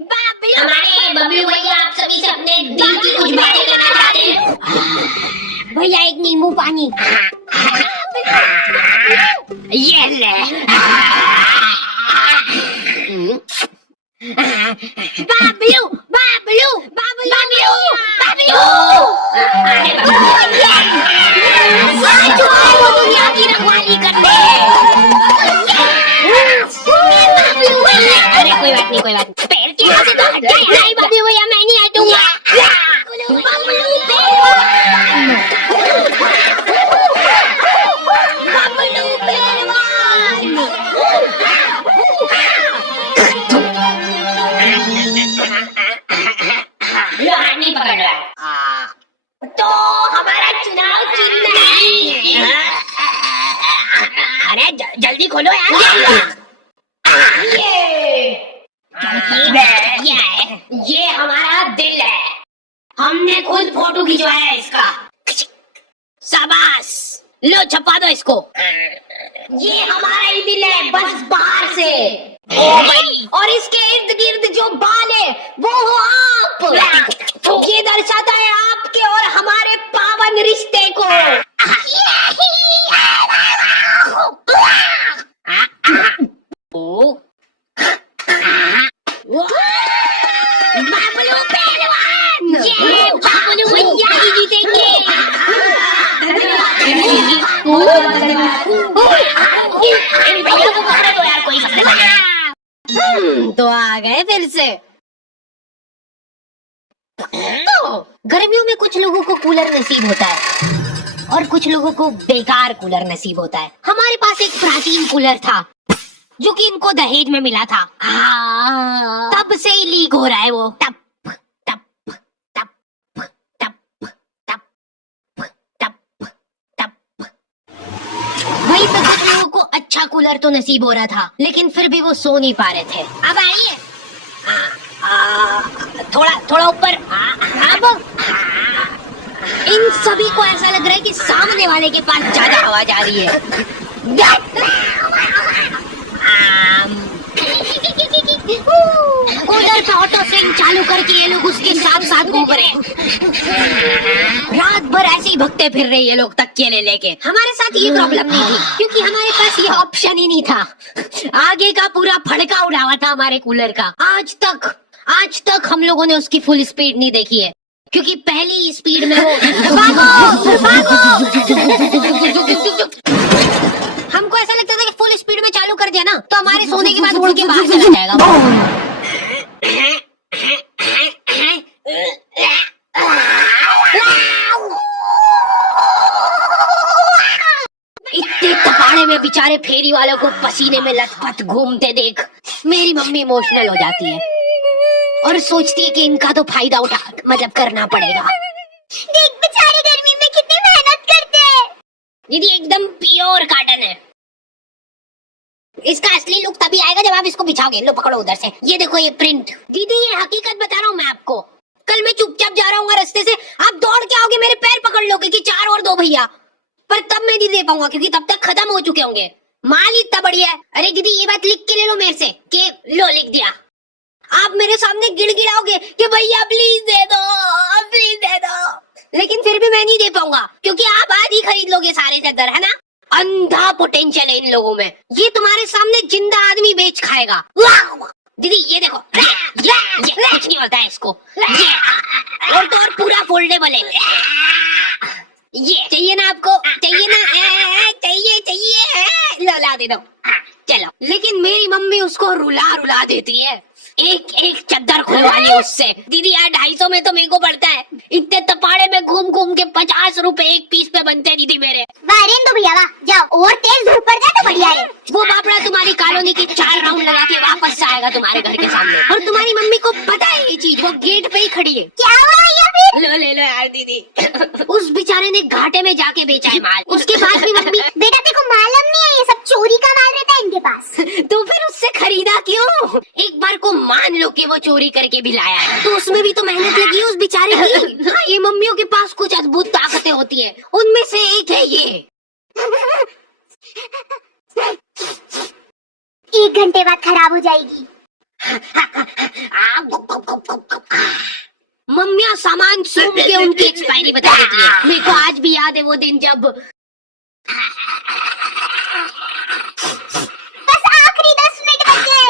हमारे बबलू भैया आप सभी से अपने दिल की कुछ बातें कहना चाहते हैं। भैया एक नींबू पानी। ये ले। बाबलू बाबलू बाबलू बाबलू वो दुनिया की रखवाली करने। अरे कोई बात नहीं कोई बात नहीं। पैर के यहाँ से तो हट जाए। नहीं बाबलू भैया मैं नहीं हटूंगा। लो हाथ नहीं पकड़ रहा है। तो हमारा चुनाव चिन्ह है। अरे जल्दी खोलो यार। ये हमारा दिल है। हमने खुद फोटो खिंचवाया है इसका। शाबाश लो छपा दो इसको। ये हमारा ही दिल है बस बाहर से। और इसके इर्द गिर्द जो बाल है वो हो आप। ये दर्शाता है आपके और हमारे पावन रिश्ते को। बाबलू पहलवान। ये बाबलू भैया ही जीतेंगे। भैया को पकड़ो तो यार कोई सबसे पहले। तो आ गए फिर से। तो गर्मियों में कुछ लोगों को कूलर नसीब होता है और कुछ लोगों को बेकार कूलर नसीब होता है। हमारे पास एक प्राचीन कूलर था जो कि इनको दहेज में मिला था। तब से ही लीक हो रहा है वो। टप टप टप टप टप टप टप। वहीं पे कुछ लोगों को अच्छा कूलर तो नसीब हो रहा था लेकिन फिर भी वो सो नहीं पा रहे थे। अब आइए थोड़ा थोड़ा ऊपर। अब इन सभी को ऐसा लग रहा है कि सामने वाले के पास ज्यादा आवाज आ रही है। उधर पे ऑटो स्विंग चालू करके ये लोग उसके साथ साथ घूम रहे हैं। रात भर ऐसे ही भगते फिर रहे ये लोग तकिए ले लेके। हमारे साथ ये प्रॉब्लम नहीं थी क्योंकि हमारे पास ये ऑप्शन ही नहीं था। आगे का पूरा फड़का उड़ा हुआ था हमारे कूलर का। आज तक हम लोगों ने उसकी फुल स्पीड नहीं देखी है क्योंकि पहली स्पीड में वो भागो। हमको ऐसा लगता था कि फुल स्पीड में चालू कर दिया ना तो हमारे सोने के बाद उड़ के बाहर चला जाएगा। इतने तपाड़े में बेचारे फेरी वालों को पसीने में लथपथ घूमते देख मेरी मम्मी इमोशनल हो जाती है और सोचती है कि इनका तो फायदा करना पड़ेगा। देख बेचारे गर्मी में कितनी मेहनत करते हैं। दीदी एकदम प्योर कॉटन है। इसका असली लुक तभी आएगा जब आप इसको बिछाओगे। लो पकड़ो उधर से। ये देखो ये प्रिंट। दीदी ये हकीकत बता रहा हूँ मैं आपको। कल मैं चुपचाप जा रहा हूँ रास्ते से, आप दौड़ के आओगे मेरे पैर पकड़ लोगे कि 4 और दो भैया, पर तब मैं नहीं दे पाऊंगा क्योंकि तब तक खत्म हो चुके होंगे। माल इतना बढ़िया है। अरे दीदी ये बात लिख के ले लो मेरे से कि लो लिख दिया। आप मेरे सामने गिड़गिड़ाओगे कि भैया प्लीज दे दो, प्लीज दे दो, लेकिन फिर भी मैं नहीं दे पाऊंगा क्योंकि आप आज ही खरीद लोगे सारे चादर, है ना। अंधा पोटेंशियल है इन लोगों में। ये तुम्हारे सामने जिंदा आदमी बेच खाएगा। दीदी ये देखो, ये कुछ नहीं होता है इसको। ये और तो और पूरा फोल्डेबल है। ये चाहिए ना आपको? चाहिए ना? चाहिए लो ला दे दो। चलो। लेकिन मेरी मम्मी उसको रुला रुला देती है। एक चद्दर खुलवानी उससे। दीदी यार 250 में तो मेरे को पड़ता है। इतने तपाड़े में घूम घूम के 50 रुपए एक पीस पे बनते हैं दीदी मेरे। वाह दो भैया वाह, जाओ और तेज धूप पड़ जाए तो बढ़िया है। वो बापड़ा तुम्हारी कॉलोनी की 4 राउंड लगा के वापस से आएगा तुम्हारे घर के सामने। और तुम्हारी मम्मी को पता है ये चीज, वो गेट पे ही खड़ी है। क्या हुआ भैया फिर? लो ले लो यार दीदी। उस बेचारे ने घाटे में जाके बेचा है माल। उसके बाद भी मम्मी बेटा देखो मालूम नहीं है, ये सब चोरी का माल रहता है इनके पास। तो फिर उससे खरीदा क्यों? एक बार को मान लो कि वो चोरी करके भी लाया है तो उसमें भी तो मेहनत लगी है उस बेचारे की। हाँ, ये मम्मियों के पास कुछ अद्भुत ताकतें होती है, उनमें से एक है ये। 1 घंटे बाद खराब हो जाएगी। मम्मियाँ सामान सूंघ के उनकी एक्सपायरी बता देती है। मेरे को आज भी याद है वो दिन जब बस आखिरी 10 मिनट बचे।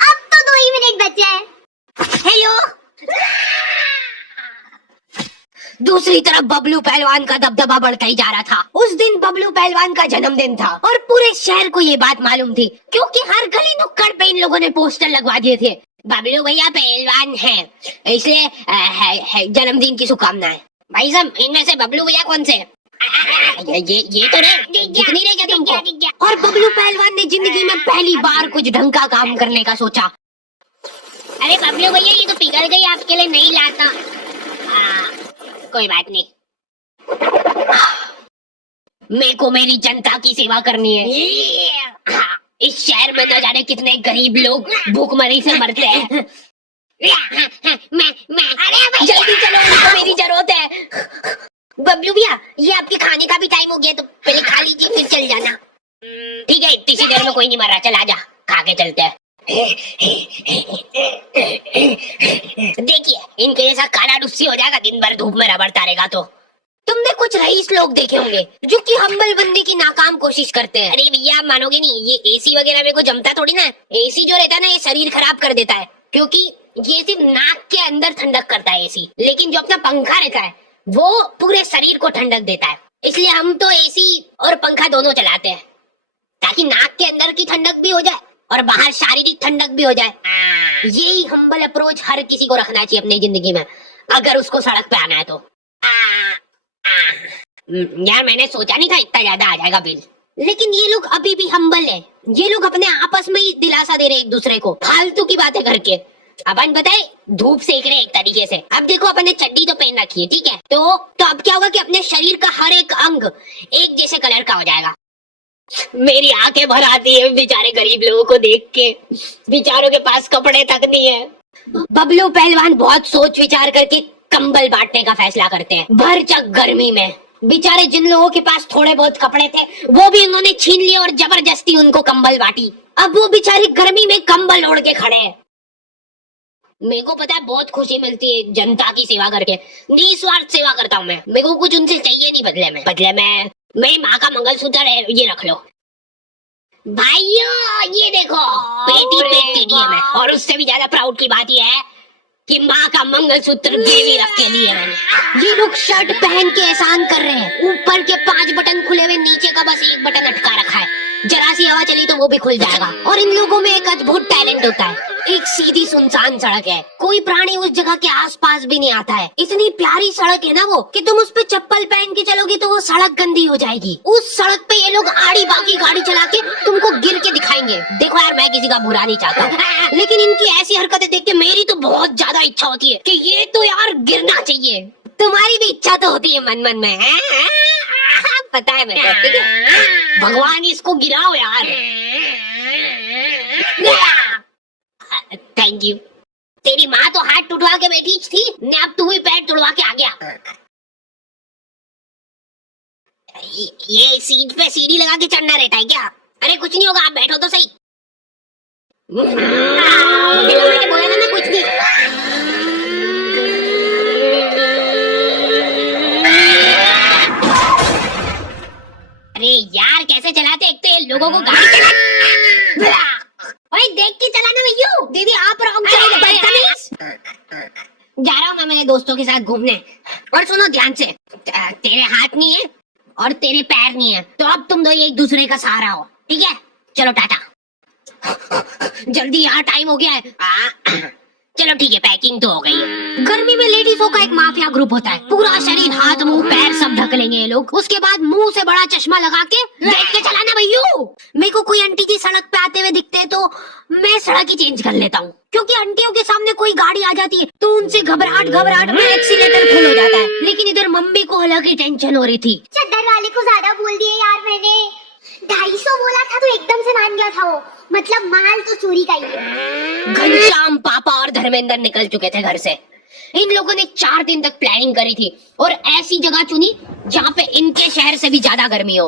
अब तो 2 ही मिनट बचे हैं। हेलो। दूसरी तरफ बबलू पहलवान का दबदबा बढ़ता ही जा रहा था। उस दिन बबलू पहलवान का जन्मदिन था और पूरे शहर को ये बात मालूम थी, क्योंकि हर गली नुक्कड़ पे इन लोगों ने पोस्टर लगवा दिए थे, बबलू भैया पहलवान हैं, इसलिए जन्मदिन की शुभकामनाएं। भाई साहब, इनमें से बबलू भैया कौन से? ये तो नहीं दिख नहीं रहे क्या तुमको? और बबलू पहलवान ने जिंदगी में पहली बार कुछ ढंग का काम करने का सोचा। अरे बबलू भैया, ये तो पिघल गई, आपके लिए नहीं लाता। कोई बात नहीं। मेरे को मेरी जनता की सेवा करनी है। इस शहर में न जाने कितने गरीब लोग भूखमरी से मरते हैं। मैं अरे जल्दी चलो, उनको मेरी जरूरत है। बबलू भैया, ये आपके खाने का भी टाइम हो गया, तो पहले खा लीजिए फिर चल जाना। ठीक है, इतनी देर में कोई नहीं मर रहा, चल आजा, खा के चलते हैं। देखिए, इनके जैसा काला डुस्सी हो जाएगा दिन भर धूप में रबड़ता रहेगा तो। तुमने कुछ रईस लोग देखे होंगे जो कि हम्बल बनने की नाकाम कोशिश करते हैं। अरे भैया, आप मानोगे नहीं, ये एसी वगैरह मेरे को जमता थोड़ी ना। एसी जो रहता है ना, ये शरीर खराब कर देता है, क्योंकि ये सिर्फ नाक के अंदर ठंडक करता है एसी, लेकिन जो अपना पंखा रहता है वो पूरे शरीर को ठंडक देता है। इसलिए हम तो एसी और पंखा दोनों चलाते हैं, ताकि नाक के अंदर की ठंडक भी हो जाए और बाहर शारीरिक ठंडक भी हो जाए। यही हम्बल अप्रोच हर किसी को रखना चाहिए अपनी जिंदगी में, अगर उसको सड़क पे आना है तो। यार, मैंने सोचा नहीं था इतना ज्यादा आ जाएगा बिल। लेकिन ये लोग अभी भी हम्बल है। ये लोग अपने आपस में ही दिलासा दे रहे एक दूसरे को, फालतू की बातें करके। अपन बताए धूप सेक रहे एक तरीके से। अब देखो, अपन ने चड्डी तो पहन रखी है, ठीक है, तो अब क्या होगा कि अपने शरीर का हर एक अंग एक जैसे कलर का हो जाएगा। मेरी आंखें भर आती है बेचारे गरीब लोगों को देख के, बेचारों के पास कपड़े तक नहीं है। बबलू पहलवान बहुत सोच विचार करके कंबल बांटने का फैसला करते हैं भरचक गर्मी में। बेचारे जिन लोगों के पास थोड़े बहुत कपड़े थे वो भी उन्होंने छीन लिए और जबरदस्ती उनको कंबल बांटी। अब वो बेचारे गर्मी में कंबल ओढ़ के खड़े हैं। मेरे को पता है बहुत खुशी मिलती है जनता की सेवा करके, निस्वार्थ सेवा करता हूँ मैं। मेरे को कुछ उनसे चाहिए नहीं बदले में मेरी माँ का मंगलसूत्र है, ये रख लो। भाइयों, ये देखो, पेटी टीडीएम है, और उससे भी ज्यादा प्राउड की बात यह है कि माँ का मंगलसूत्र गिरवी रख के लिए मैंने। ये लोग शर्ट पहन के एहसान कर रहे हैं, ऊपर के 5 बटन खुले हुए, नीचे का बस 1 बटन अटका रखा है। जरा सी हवा चली तो वो भी खुल जाएगा। और इन लोगों में एक अद्भुत टैलेंट होता है। एक सीधी सुनसान सड़क है, कोई प्राणी उस जगह के आसपास भी नहीं आता है। इतनी प्यारी सड़क है ना वो, कि तुम उस पे चप्पल पहन के चलोगे तो वो सड़क गंदी हो जाएगी। उस सड़क पे ये लोग आड़ी बाकी गाड़ी चला के तुमको गिर के दिखाएंगे। देखो यार, मैं किसी का बुरा नहीं चाहता, लेकिन इनकी ऐसी हरकतें देख के मेरी तो बहुत ज्यादा इच्छा होती है कि ये तो यार गिरना चाहिए। तुम्हारी भी इच्छा तो होती है मन में, पता है मेरे को, ठीक है? भगवान इसको गिराओ यार। Thank you. तेरी माँ तो हाथ टूटवा के बैठी थी ने, अब तू ही पैर तोड़वा के आ गया। ये सीट पे सीढ़ी लगा के चढ़ना रहता है क्या? अरे कुछ नहीं होगा, आप बैठो तो सही। मैंने बोला ना, मैं कुछ नहीं। अरे यार, कैसे चलाते? एक तो ये लोगों को गाड़ी चला। ओए, देख के चलाना भैया। दीदी आप रॉन्ग साइड जा रहा हूँ मैं मेरे दोस्तों के साथ घूमने। और सुनो ध्यान से, तेरे हाथ नहीं है और तेरे पैर नहीं है, तो अब तुम दो एक दूसरे का सहारा हो, ठीक है? चलो टाटा। जल्दी यार, टाइम हो गया है। चलो ठीक है, पैकिंग तो हो गई है। गर्मी में लेडीजों का एक माफिया ग्रुप होता है। पूरा शरीर, हाथ, मुंह, पैर सब ढक लेंगे ये लोग। उसके बाद मुंह से बड़ा चश्मा लगा के देख के चलाना भैया। मेरे को कोई आंटी जी सड़क पे आते हुए दिखते हैं तो मैं सड़क ही चेंज कर लेता हूँ, क्योंकि आंटियों के सामने कोई गाड़ी आ जाती है तो उनसे घबराहट में एक्सीलेटर फुल हो जाता है। लेकिन इधर मम्मी को अलग ही टेंशन हो रही थी। चद्दर वाले को ज्यादा बोल दिए यार मैंने। 250 बोला था तो एकदम से मान गया था वो, मतलब माल तो चोरी का ही है। घनश्याम, पापा और धर्मेंद्र निकल चुके थे घर से। इन लोगों ने 4 दिन तक प्लानिंग करी थी और ऐसी जगह चुनी जहाँ पे इनके शहर से भी ज्यादा गर्मी हो।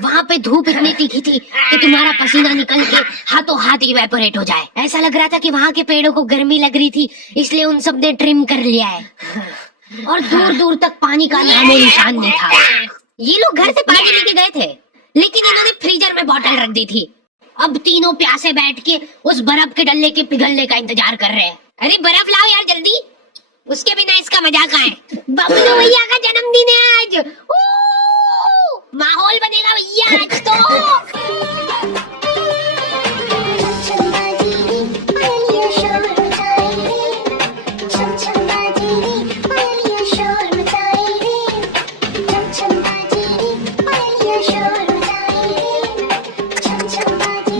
वहाँ पे धूप इतनी तीखी थी कि तुम्हारा पसीना निकल के हाथों हाथ इवेपोरेट हो जाए। ऐसा लग रहा था कि वहाँ के पेड़ों को गर्मी लग रही थी, इसलिए उन सब ने ट्रिम कर लिया है और दूर दूर तक पानी का नामो निशान नहीं था। ये लोग घर से पानी लेके गए थे, लेकिन इन्होंने फ्रीजर में बॉटल रख दी थी। अब तीनों प्यासे बैठ के उस बर्फ के डल्ले के पिघलने का इंतजार कर रहे हैं। अरे बर्फ लाओ यार जल्दी, उसके बिना इसका मजा कहाँ है। बबलू भैया का जन्मदिन है आज, माहौल बनेगा भैया आज तो।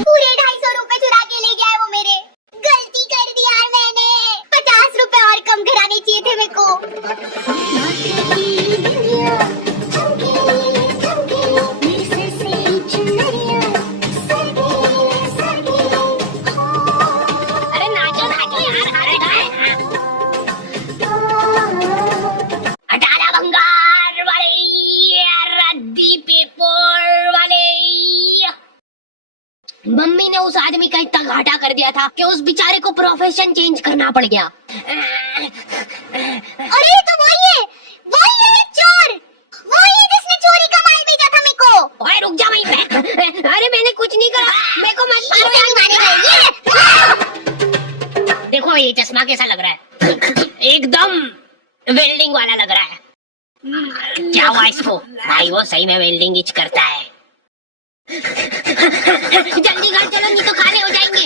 पूरे 250 रुपए चुरा के ले गया है वो मेरे। गलती कर दी यार मैंने, 50 रुपए और कम कराने चाहिए थे मेरे को। अरे नाचो नाचो यार, हटाला भंगार वाले, रद्दी पेपर वाले। मम्मी ने उस आदमी का इतना घाटा कर दिया था कि उस बेचारे को प्रोफेशन चेंज करना पड़ गया। अरे तो वही है चोर, वही है जिसने चोरी का माल बेचा था मेरे को। ओए रुक जा वहीं पे। अरे मैंने कुछ नहीं करा, मेरे को मत मारो मारेगा ये। देखो ये चश्मा कैसा लग रहा है, एकदम वेल्डिंग वाला लग रहा है। क्या हुआ इसको? भाई वो सही में वेल्डिंग ही करता है। जल्दी घर चलो नहीं तो काले हो जाएंगे।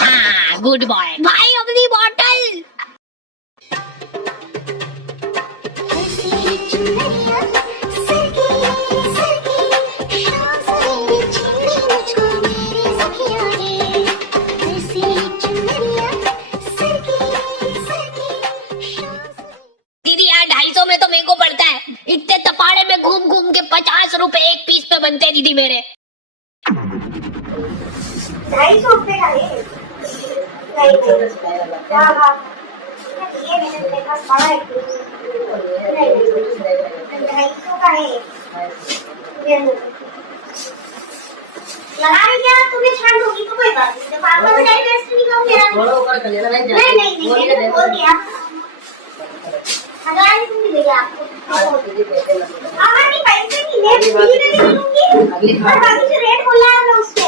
हाँ गुड बॉय। भाई अपनी बॉटल। दीदी यार 250 में तो मेरे को पड़ता है, इतने तपाड़े में घूम घूम के 50 रुपए एक पीस पे बनते हैं दीदी मेरे। 250 रुपए का है। हाँ, ये मेरे पास बड़ा है। 250 का है। लगा रही है तुम्हें ठंड होगी तो कोई बात नहीं, पापा को टाइम वेस्ट नहीं करूंगी। नहीं बोल दिया। हजार तुम मिलेगा आपको। हाँ नहीं पैसे नहीं, मैं फ्री में भी दूंगी और बाकी जो रेट बोला है मैं उसके